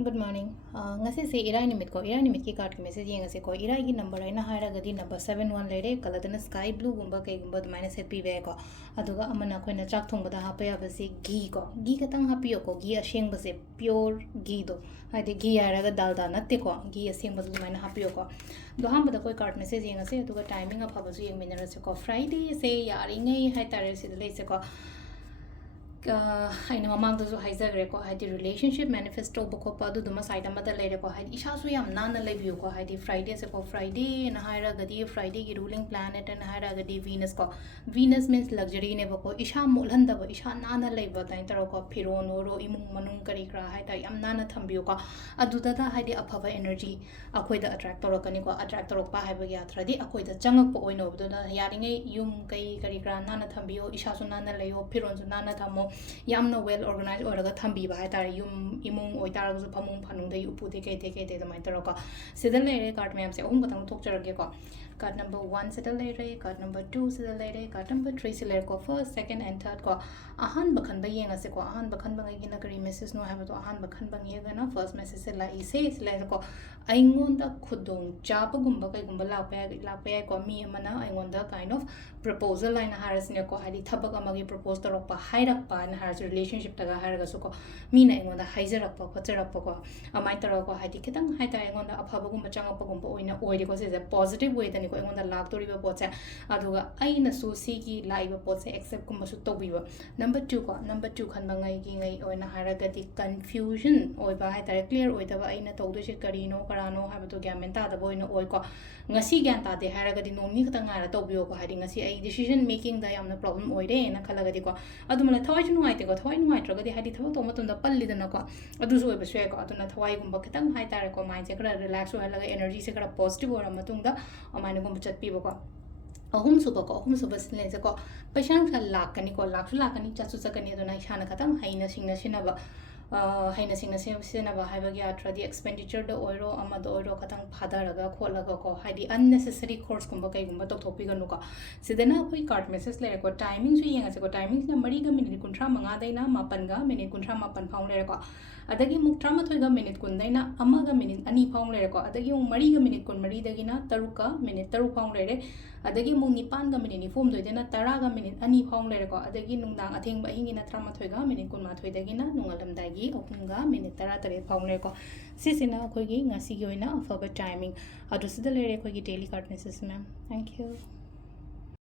Good morning. Ngasigi irai nimit ko irai nimit ki card ki message yengase ko irai ki number aina haira gadi number 71 lere kaladana sky blue gumba kai gumba dumaina set pi be ko aduga amana koina chak thongba da hapa ya base ghee ko ghee katang hapiyo ko ghee asheng base pure ghee do haide ghee aira ga dal da natte ko ghee asheng base dumaina hapiyo ko do hamba da koi card message yengase aduga timing of haba su yeng minera se ko friday se yari ngai hai tare se le se ko I know among those who has a record had the relationship manifesto book of Padu Duma side a mother later ko had Ishasu yam nana live you ko had Friday as a Friday and hire gadi Friday ruling planet and hire gadi Venus ko Venus means luxury never ko Isha Mulanda Isha nana live the interoko Piron oro imung manung karikra had yam nana thambio ko Aduda had the Afaba energy akoi the attractor kaniko attractor pa have a yatra di akoi the jangak po oino the yaring yum kai karikra nana thambio Ishasu nana leo Piron nana thamo yamna well organized oraga thambi ba haitare yum imung oitaraga su phamung phanung dai upu de ke de mai taraka sidal lere card map se ohum katang thok charage ko card number 1 sidal lere card number 2 sidal lere card number 3 sidal ko first second and third ko ahan bakhan ba yenga se ko ahan bakhan ba ngai na kari message no have to ahan bakhan ba ngai na first message se la ise sila ko aingon da khudong chapa gumba kai gumba la pa ko mi mana aingon da kind of proposal line haras ne ko hali thabak amagi propose tarok pa hairak pa na haras relationship taga haraga su ko mi na aingon da haijarak pa khocharak pa ko amai tarok ko hadi kitang haita aingon da aphabu gumba changa pa gumba oina oide ko se positive way tani ko aingon da lak tori ba poche aduga aina su si ki laiba poche accept gumba su tobi ba number 2 ko number 2 khan bangai gi ngai oina haraga di confusion oi ba haita clear oi da ba aina tawdu se karino karano ha ba to gyamen ta da boina oi ko ngasi gyan ta de haraga di noni khata ngara tobio ko hadi ngasi ai decision making da yamna problem oire na khalaga di ko adumala thawai chu nuai te ko thawai nuai traga di hadi thawa to matum da palli da na ko adu so be swe ko aduna thawai gumba khitang hai tare ko mind se kra relax ho laga energy se kra positive ora matung da amane gumba chat pi ko ahum suba sin le ko paisang sa lakani ko laksu lakani chasu sakani aduna shana khatang haina singna sinaba haina singna sinaba haibagi atra di expenditure da oiro ama da oiro khatang phadaraga kholaga ko haidi unnecessary course kumba kai gumba tok thopi ganu ka sidena koi card message le ko timing su yenga se ko timing na mari ga minute kuntra manga daina mapan ga minute kuntra mapan phang le ko adagi muk trama thoi ga minute kun daina ama ga minute ani phang le ko adagi mari ga minute kun mari dagina taruka minute taru phang le adagi mung nipan ga minute ni form doi dena tara ga minute ani phang le ko adagi nungdang atheng ba hingi na trama thoi ga minute kun ma thoi dagina nungalam dagi ahumga minute tara tare phang le ko sisina khoi gi ngasi gi oina afaba timing adu sida le re khoi gi daily card message ma'am thank you